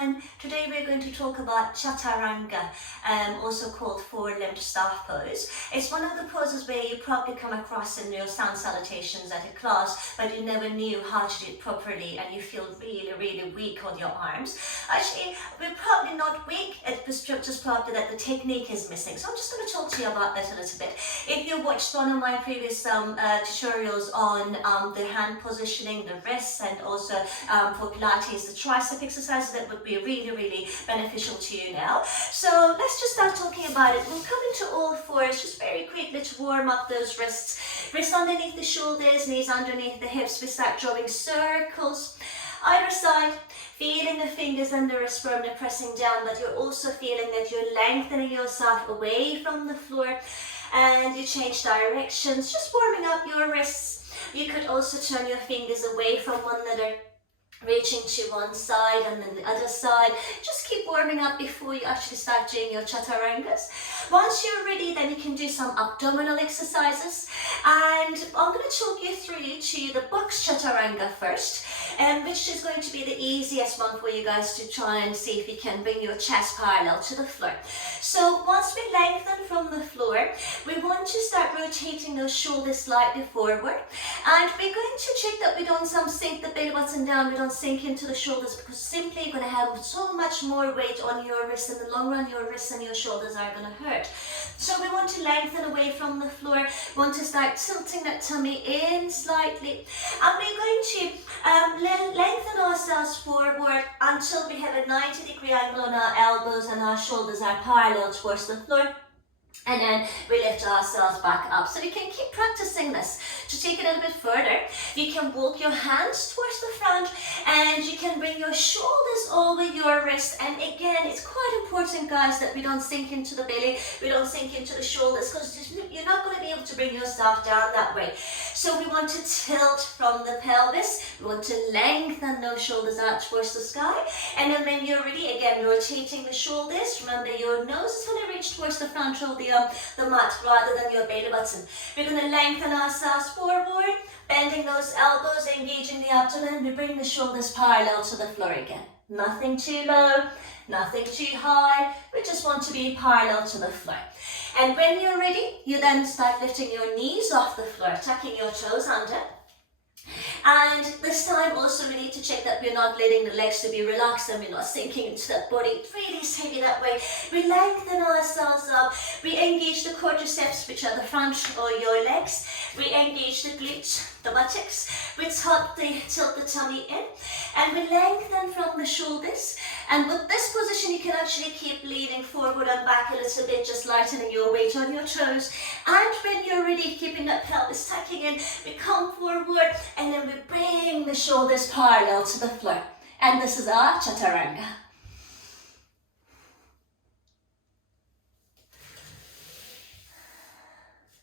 everyone. Today we're going to talk about Chaturanga, also called four-limbed staff pose. It's one of the poses where you probably come across in your sun salutations at a class, but you never knew how to do it properly and you feel really weak on your arms. Actually, we're probably not weak, it's just probably that the technique is missing. So I'm just going to talk to you about that a little bit. If you watched one of my previous tutorials on the hand positioning, the wrists, and also for Pilates, the tricep exercises, that would be really beneficial to you now. So let's just start talking about it. We'll come into all fours, just very quickly to warm up those wrists. Wrists underneath the shoulders, knees underneath the hips. We start drawing circles either side, feeling the fingers and the wrist firmly pressing down, but you're also feeling that you're lengthening yourself away from the floor, and you change directions, just warming up your wrists. You could also turn your fingers away from one another, reaching to one side and then the other side. Just keep warming up before you actually start doing your chaturangas. Once you're ready, then you can do some abdominal exercises, and I'm going to talk you through to the box chaturanga first, which is going to be the easiest one for you guys to try and see if you can bring your chest parallel to the floor. So once we lengthen from the floor, we want to start rotating those shoulders slightly forward, and we're going to check that we don't sink the belly button down, we don't sink into the shoulders, because simply you're going to have so much more weight on your wrists. In the long run, your wrists and your shoulders are going to hurt. So we want to lengthen away from the floor, we want to start tilting that tummy in slightly, and we're going to lengthen ourselves forward until we have a 90-degree angle on our elbows and our shoulders are parallel towards the floor. And then we lift ourselves back up. So we can keep practicing this. To take it a little bit further, you can walk your hands towards the front, and you can bring your shoulders over your wrist. And again, it's quite important, guys, that we don't sink into the belly, we don't sink into the shoulders, because you're not going to be able to bring yourself down that way. So we want to tilt from the pelvis, we want to lengthen those shoulders out towards the sky. And then when you're ready, again, rotating the shoulders. Remember, your nose is going to reach towards the front of the mat rather than your belly button. We're going to lengthen ourselves forward, bending those elbows, engaging the abdomen. We bring the shoulders parallel to the floor again. Nothing too low, nothing too high. We just want to be parallel to the floor. And when you're ready, you then start lifting your knees off the floor, tucking your toes under. And this time also we need to check that we're not letting the legs to be relaxed and we're not sinking into that body. It really is heavy that way. We lengthen ourselves up. We engage the quadriceps, which are the front of your legs. We engage the glutes, the buttocks. We tilt the tummy in, and we lengthen from the shoulders. And with this position, you can actually keep leaning forward and back a little bit, just lightening your weight on your toes. And when you're ready, keeping that pelvis tucking in, we come forward, and then we bring the shoulders parallel to the floor. And this is our chaturanga.